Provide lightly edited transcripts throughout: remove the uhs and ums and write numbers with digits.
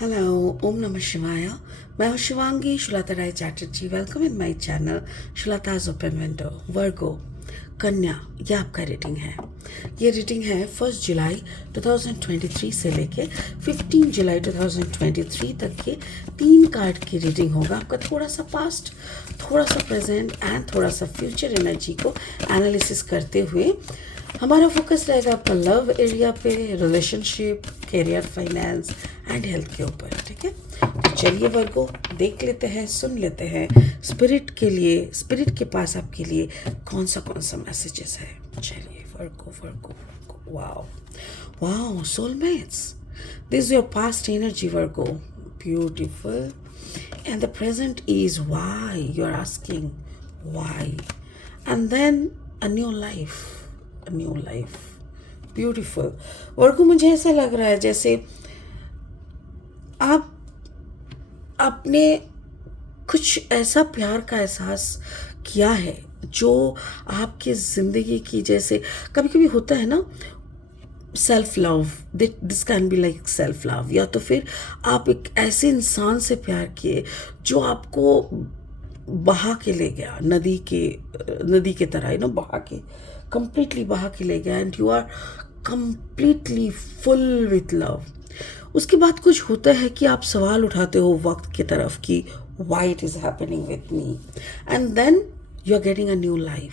Hello, Om Namah Shivaya. मैं हूँ Shivangi Shulata Rai Chatterjee. Welcome in my channel Shulata's open window. Virgo कन्या, ये आपका रीडिंग है. ये रीडिंग है 1 जुलाई 2023 से लेके 15 जुलाई 2023 तक के 3 कार्ड की रीडिंग होगा. आपका थोड़ा सा पास्ट, थोड़ा सा प्रेजेंट एंड थोड़ा सा फ्यूचर एनर्जी को एनालिसिस करते हुए हमारा फोकस रहेगा आपका लव एरिया पे, relationship, career, finance and health के ऊपर. ठीक है, तो चलिए वर्गो देख लेते हैं, सुन लेते हैं स्पिरिट के लिए, स्पिरिट के पास आपके लिए कौन सा मैसेजेस है. चलिए Virgo Virgo Virgo. Wow wow, soulmates. This is your past energy, Virgo. Beautiful. And the present is why you're asking why. And then a new life. A new life. Beautiful. वर्गो, मुझे ऐसा लग रहा है जैसे आप आपने कुछ ऐसा प्यार का एहसास किया है जो आपके ज़िंदगी की, जैसे कभी कभी होता है ना self love, this can be like self love, या तो फिर आप एक ऐसे इंसान से प्यार किए जो आपको बहा के ले गया, नदी के तरह, बहा के, कंप्लीटली बहा के ले गया, and you are completely full with love. उसके बाद कुछ होता है कि आप सवाल उठाते हो वक्त की तरफ कि why it is happening with me, and then you are getting a new life.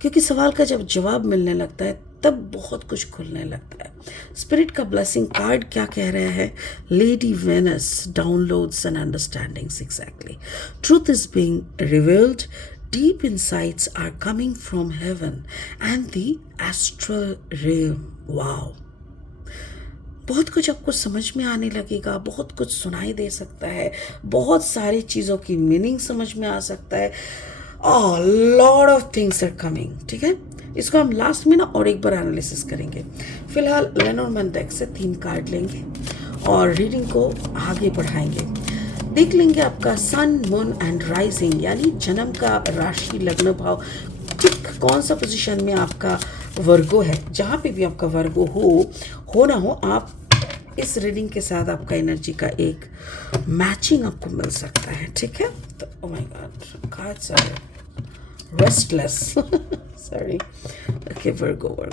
क्योंकि सवाल का जब जवाब मिलने लगता है तब बहुत कुछ खुलने लगता है. स्पिरिट का ब्लेसिंग कार्ड क्या कह रहा है? Lady Venus downloads and understandings. Exactly. Truth is being revealed. Deep insights are coming from heaven and the astral realm. Wow. बहुत कुछ आपको समझ में आने लगेगा, बहुत कुछ सुनाई दे सकता है, बहुत सारी चीज़ों की मीनिंग समझ में आ सकता है. Lot of things are coming. ठीक है, इसको हम लास्ट में ना और एक बार एनालिसिस करेंगे. फिलहाल लेनोर्मैन डेक से 3 कार्ड लेंगे और रीडिंग को आगे बढ़ाएंगे. देख लेंगे आपका सन, मून एंड राइजिंग, यानी जन्म का राशि, लग्न भाव, ठीक कौन सा पोजीशन में आपका वर्गो है. जहाँ पे भी आपका वर्गो हो ना हो, आप इस रीडिंग के साथ आपका एनर्जी का एक मैचिंग आपको मिल सकता है. ठीक है, तो oh my God, cards are restless. Sorry. Okay, Virgo.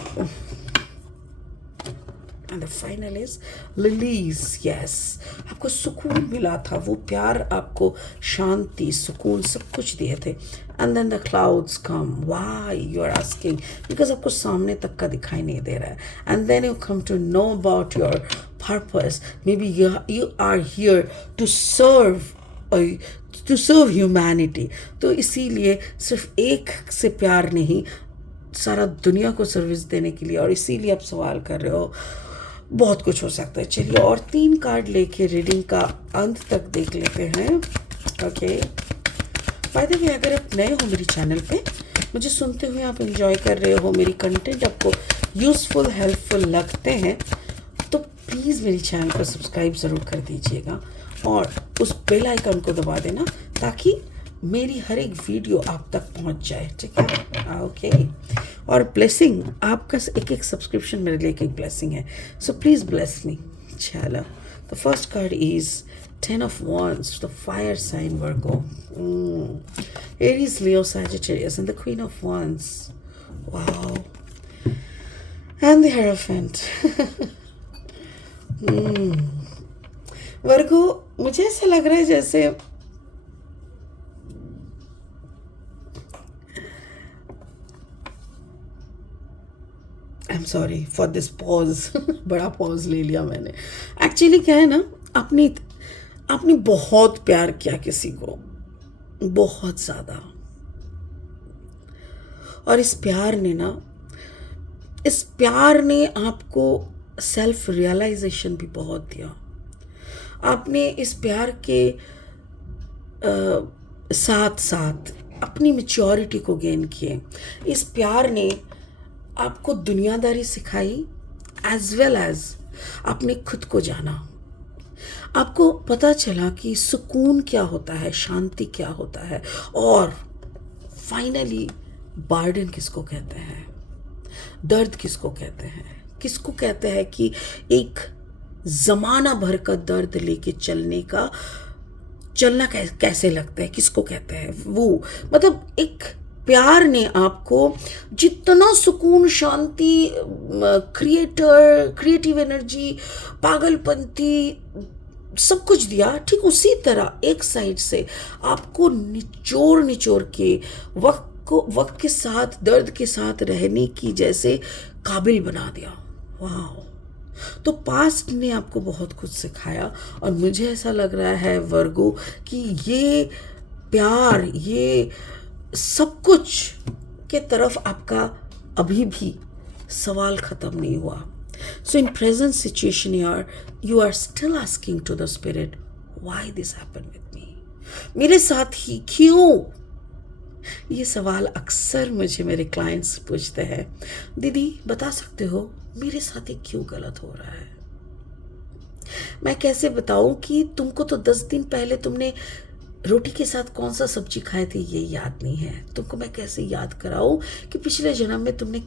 And the final is release. Yes, आपको सुकून मिला था, वो प्यार आपको शांति, सुकून, सब कुछ दिए थे. And then the clouds come. Why you are asking? Because आपको सामने तक का दिखाई नहीं दे रहा है. And then you come to know about your purpose. Maybe you are here to serve humanity. तो इसीलिए सिर्फ एक से प्यार नहीं, सारा दुनिया को सर्विस देने के लिए, और इसीलिए आप सवाल कर रहे हो. बहुत कुछ हो सकता है. चलिए और 3 कार्ड लेके रीडिंग का अंत तक देख लेते हैं. ओके, बाय द वे, अगर आप नए हो मेरी चैनल पे, मुझे सुनते हुए आप एंजॉय कर रहे हो, मेरी कंटेंट आपको यूज़फुल, हेल्पफुल लगते हैं, तो प्लीज़ मेरी चैनल को सब्सक्राइब ज़रूर कर दीजिएगा और उस बेल आइकन को दबा देना ताकि मेरी हर एक वीडियो आप तक पहुंच जाए. ठीक है, ओके. और ब्लेसिंग, आपका एक सब्सक्रिप्शन मेरे लिए एक ब्लेसिंग है, सो प्लीज़ ब्लेस मी. चलो, the first card is 10 of Wands, the fire sign Virgo. Aries, Leo, Sagittarius, and the Queen of Wands. Wow. And the Hierophant. Virgo, मुझे ऐसा लग रहा है जैसे I am sorry for this pause. बड़ा pause ले लिया मैंने. एक्चुअली क्या है ना, आपने बहुत प्यार किया किसी को, बहुत ज़्यादा, और इस प्यार ने आपको सेल्फ रियलाइजेशन भी बहुत दिया. आपने इस प्यार के साथ साथ अपनी मैच्योरिटी को गेन किए. इस प्यार ने आपको दुनियादारी सिखाई, एज वेल एज आपने खुद को जाना. आपको पता चला कि सुकून क्या होता है, शांति क्या होता है, और फाइनली बर्डन किसको कहते हैं, दर्द किसको कहते हैं, किसको कहते हैं कि एक जमाना भर का दर्द लेके चलना कैसे लगता है, किसको कहते हैं वो। मतलब एक प्यार ने आपको जितना सुकून, शांति, क्रिएटिव एनर्जी, पागलपंती सब कुछ दिया, ठीक उसी तरह एक साइड से आपको निचोड़ निचोड़ के वक्त के साथ, दर्द के साथ रहने की जैसे काबिल बना दिया। वाह। तो पास्ट ने आपको बहुत कुछ सिखाया और मुझे ऐसा लग रहा है वर्गो कि ये प्यार, ये सब कुछ के तरफ आपका अभी भी सवाल खत्म नहीं हुआ। So in present situation you are still asking to the spirit, why this happened with me, मेरे साथ ही क्यों। ये सवाल अक्सर मुझे मेरे क्लाइंट्स पूछते हैं, दीदी बता सकते हो मेरे साथ ही क्यों गलत हो रहा है। मैं कैसे बताऊं कि तुमको तो 10 दिन पहले तुमने रोटी के साथ कौन सा सब्जी खाए थे ये याद नहीं है। तुमको मैं कैसे याद कराऊं कि पिछले जन्म में तुमने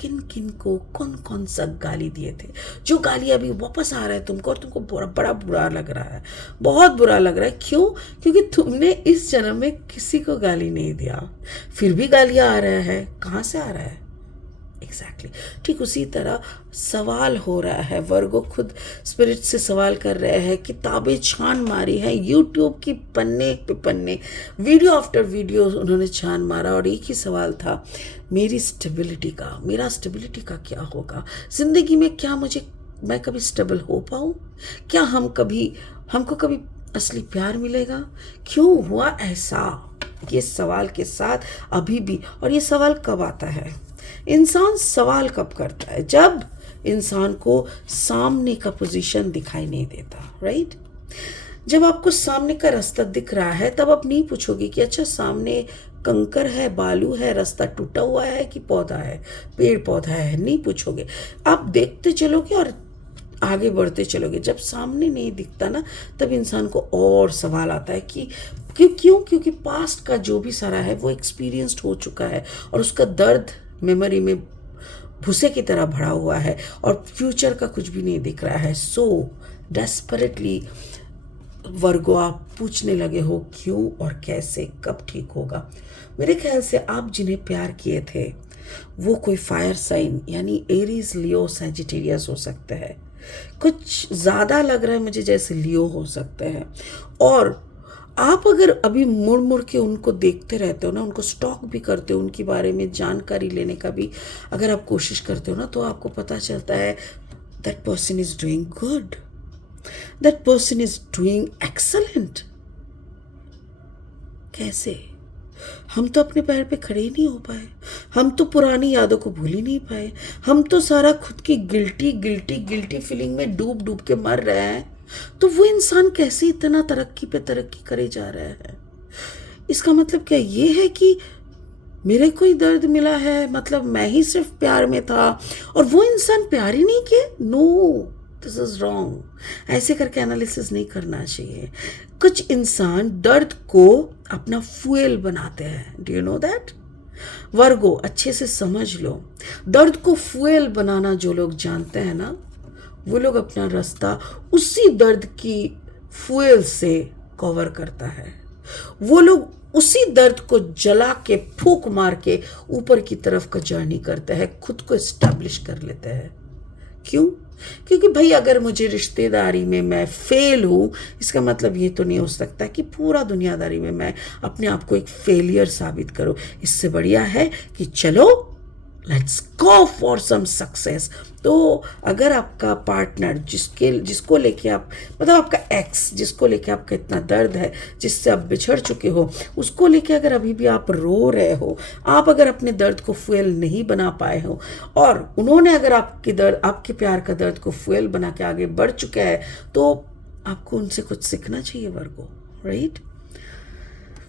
किन किन को कौन कौन सा गाली दिए थे, जो गाली अभी वापस आ रहा है तुमको और तुमको बड़ा बुरा लग रहा है, बहुत बुरा लग रहा है। क्यों? क्योंकि तुमने इस जन्म में किसी को गाली नहीं दिया, फिर भी गालियां आ रहा है। कहाँ से आ रहा है? एग्जैक्टली ठीक उसी तरह सवाल हो रहा है। वर्गो खुद स्पिरिट से सवाल कर रहे हैं, किताबें छान मारी हैं, यूट्यूब की पन्ने पे पन्ने, वीडियो आफ्टर वीडियो उन्होंने छान मारा और एक ही सवाल था, मेरी स्टेबिलिटी का, मेरा स्टेबिलिटी का क्या होगा जिंदगी में, क्या मैं कभी स्टेबल हो पाऊँ, क्या हमको कभी असली प्यार मिलेगा, क्यों हुआ ऐसा। ये सवाल के साथ अभी भी, और ये सवाल कब आता है, इंसान सवाल कब करता है, जब इंसान को सामने का पोजीशन दिखाई नहीं देता, राइट। जब आपको सामने का रास्ता दिख रहा है तब आप नहीं पूछोगे कि अच्छा सामने कंकर है, बालू है, रास्ता टूटा हुआ है कि पौधा है, पेड़ पौधा है, नहीं पूछोगे। आप देखते चलोगे और आगे बढ़ते चलोगे। जब सामने नहीं दिखता ना तब इंसान को और सवाल आता है कि क्योंकि पास्ट का जो भी सारा है वो एक्सपीरियंस्ड हो चुका है और उसका दर्द मेमोरी में भूसे की तरह भरा हुआ है और फ्यूचर का कुछ भी नहीं दिख रहा है। सो डेस्परेटली वर्गो आप पूछने लगे हो क्यों और कैसे, कब ठीक होगा। मेरे ख्याल से आप जिन्हें प्यार किए थे वो कोई फायर साइन यानी एरीज, लियो, सैजिटेरियस हो सकते हैं। कुछ ज़्यादा लग रहा है मुझे जैसे लियो हो सकते हैं। और आप अगर अभी मुड़ मुड़ के उनको देखते रहते हो ना, उनको स्टॉक भी करते हो, उनके बारे में जानकारी लेने का भी अगर आप कोशिश करते हो ना, तो आपको पता चलता है that person is doing good, that person is doing excellent. कैसे? हम तो अपने पैर पे खड़े ही नहीं हो पाए, हम तो पुरानी यादों को भूल ही नहीं पाए, हम तो सारा खुद की गिल्टी फीलिंग में डूब डूब के मर रहे हैं। तो वो इंसान कैसे इतना तरक्की पे तरक्की करे जा रहा है? इसका मतलब क्या ये है कि मेरे को ही दर्द मिला है, मतलब मैं ही सिर्फ प्यार में था और वो इंसान प्यार ही नहीं किए? No, this is wrong. ऐसे करके एनालिसिस नहीं करना चाहिए। कुछ इंसान दर्द को अपना फ्यूल बनाते हैं। Do you know that? Virgo अच्छे से समझ लो, दर्द को फ्यूल बनाना जो लोग जानते हैं ना, वो लोग अपना रास्ता उसी दर्द की फ्यूल से कवर करता है। वो लोग उसी दर्द को जला के, फूंक मार के ऊपर की तरफ का जर्नी करते हैं, खुद को एस्टैब्लिश कर लेते हैं। क्यों? क्योंकि भाई अगर मुझे रिश्तेदारी में मैं फेल हूं, इसका मतलब ये तो नहीं हो सकता कि पूरा दुनियादारी में मैं अपने आप को एक फेलियर साबित करूं। इससे बढ़िया है कि चलो let's go for some success. तो अगर आपका पार्टनर जिसको लेके आप, मतलब आपका एक्स जिसको लेके आपका इतना दर्द है, जिससे आप बिछड़ चुके हो, उसको लेके अगर अभी भी आप रो रहे हो, आप अगर अपने दर्द को फ्यूल नहीं बना पाए हो और उन्होंने अगर आपके प्यार का दर्द को फ्यूल बना के आगे बढ़ चुका है, तो आपको उनसे कुछ सीखना चाहिए वर्गो, राइट।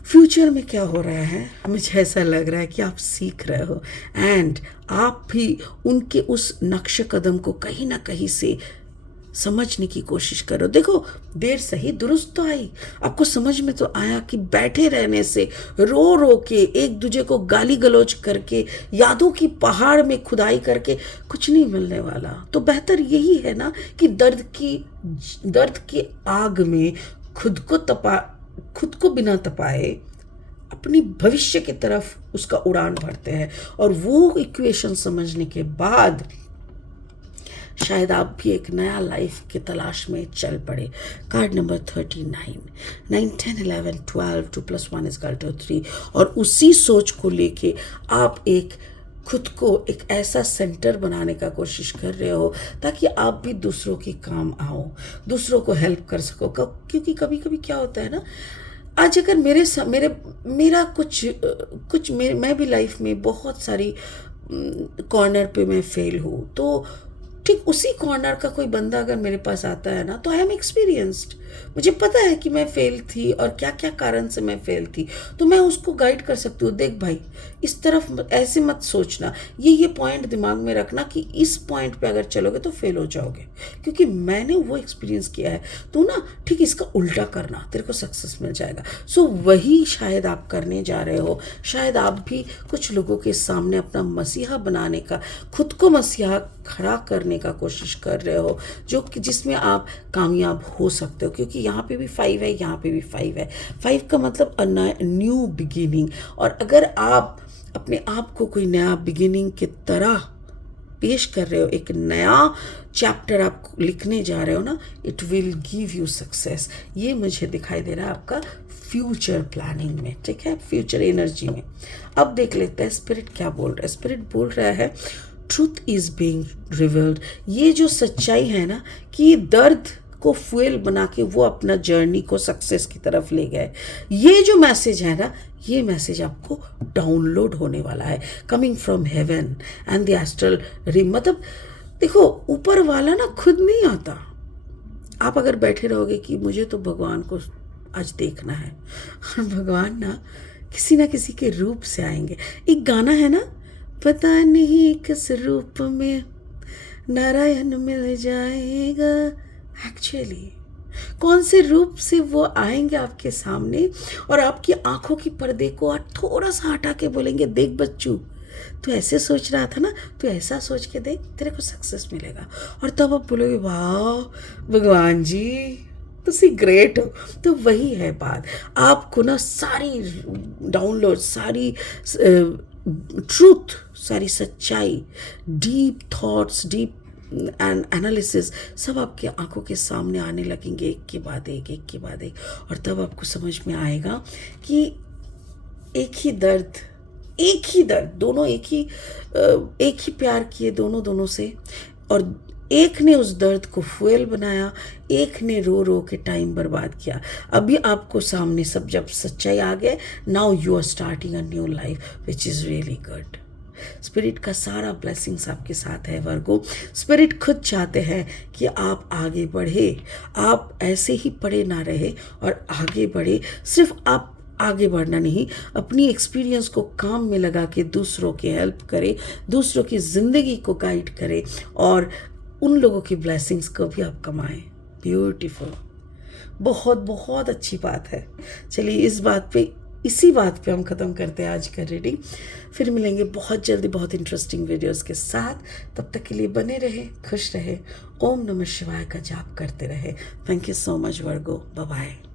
फ्यूचर में क्या हो रहा है, मुझे ऐसा लग रहा है कि आप सीख रहे हो एंड आप भी उनके उस नक्शे कदम को कहीं ना कहीं से समझने की कोशिश करो। देखो, देर सही दुरुस्त तो आई। आपको समझ में तो आया कि बैठे रहने से, रो रो के, एक दूजे को गाली गलौज करके, यादों की पहाड़ में खुदाई करके कुछ नहीं मिलने वाला। तो बेहतर यही है ना कि दर्द की आग में खुद को बिना तपाए अपनी भविष्य की तरफ उसका उड़ान भरते हैं। और वो इक्वेशन समझने के बाद शायद आप भी एक नया लाइफ की तलाश में चल पड़े। Card number 39, 9, 10, 11, 12, 2 + 1 = 3। और उसी सोच को लेके आप खुद को एक ऐसा सेंटर बनाने का कोशिश कर रहे हो ताकि आप भी दूसरों के काम आओ, दूसरों को हेल्प कर सको। क्योंकि कभी कभी क्या होता है ना, आज अगर मैं भी लाइफ में बहुत सारी कॉर्नर पे मैं फेल हूँ, तो ठीक उसी कॉर्नर का कोई बंदा अगर मेरे पास आता है ना, तो आई एम एक्सपीरियंस्ड। मुझे पता है कि मैं फेल थी और क्या क्या कारण से मैं फेल थी, तो मैं उसको गाइड कर सकती हूँ। देख भाई, इस तरफ ऐसे मत सोचना, ये पॉइंट दिमाग में रखना कि इस पॉइंट पे अगर चलोगे तो फेल हो जाओगे, क्योंकि मैंने वो एक्सपीरियंस किया है। तो ना ठीक इसका उल्टा करना, तेरे को सक्सेस मिल जाएगा। सो वही शायद आप करने जा रहे हो। शायद आप भी कुछ लोगों के सामने अपना मसीहा बनाने का, खुद को मसीहा खड़ा करने का कोशिश कर रहे हो, जो कि जिसमें आप कामयाब हो सकते हो। क्योंकि यहाँ पे भी 5 है, यहाँ पे भी 5 है। 5 का मतलब न्यू बिगिनिंग। और अगर आप अपने आप को कोई नया बिगिनिंग की तरह पेश कर रहे हो, एक नया चैप्टर आप लिखने जा रहे हो ना, it will give you success. ये मुझे दिखाई दे रहा है आपका फ्यूचर प्लानिंग में, ठीक है, फ्यूचर एनर्जी में। अब देख लेते हैं स्पिरिट क्या बोल रहा है। स्पिरिट बोल रहा है ट्रूथ इज बीइंग रिवील्ड। ये जो सच्चाई है ना, कि दर्द को फ्यूल बना के वो अपना जर्नी को सक्सेस की तरफ ले गए, ये जो मैसेज है ना, ये मैसेज आपको डाउनलोड होने वाला है, coming from heaven and the astral rim. मतलब देखो, ऊपर वाला ना खुद नहीं आता। आप अगर बैठे रहोगे कि मुझे तो भगवान को आज देखना है, और भगवान ना किसी के रूप से आएंगे। एक गाना है ना, पता नहीं किस रूप में नारायण मिल जाएगा। एक्चुअली कौन से रूप से वो आएंगे आपके सामने, और आपकी आंखों की पर्दे को थोड़ा सा हटा के बोलेंगे, देख बच्चू, तू ऐसे सोच रहा था ना, तू ऐसा सोच के देख, तेरे को सक्सेस मिलेगा। और तब आप बोलोगे, वाह भगवान जी, तुसी ग्रेट हो। तो वही है बात, आपको ना सारी डाउनलोड, सारी ट्रूथ, सारी सच्चाई, deep thoughts, deep and analysis सब आपके आंखों के सामने आने लगेंगे, एक के बाद एक। और तब आपको समझ में आएगा कि एक ही दर्द, दोनों एक ही प्यार किए दोनों से, और एक ने उस दर्द को फ्यूल बनाया, एक ने रो रो के टाइम बर्बाद किया। अभी आपको सामने सब जब सच्चाई आ गए, now you are starting a new life which is really good. Spirit का सारा ब्लेसिंग्स आपके साथ है वर्गो। स्पिरिट खुद चाहते हैं कि आप आगे बढ़े, आप ऐसे ही पड़े ना रहे और आगे बढ़े। सिर्फ आप आगे बढ़ना नहीं, अपनी एक्सपीरियंस को काम में लगा के दूसरों की हेल्प करें, दूसरों की ज़िंदगी को गाइड करें, और उन लोगों की ब्लेसिंग्स को भी आप कमाएं। ब्यूटीफुल, बहुत बहुत अच्छी बात है। चलिए इसी बात पे हम ख़त्म करते हैं आज का रीडिंग। फिर मिलेंगे बहुत जल्दी बहुत इंटरेस्टिंग वीडियोस के साथ। तब तक के लिए बने रहे, खुश रहे, ओम नमः शिवाय का जाप करते रहे। Thank you so much Virgo, bye bye.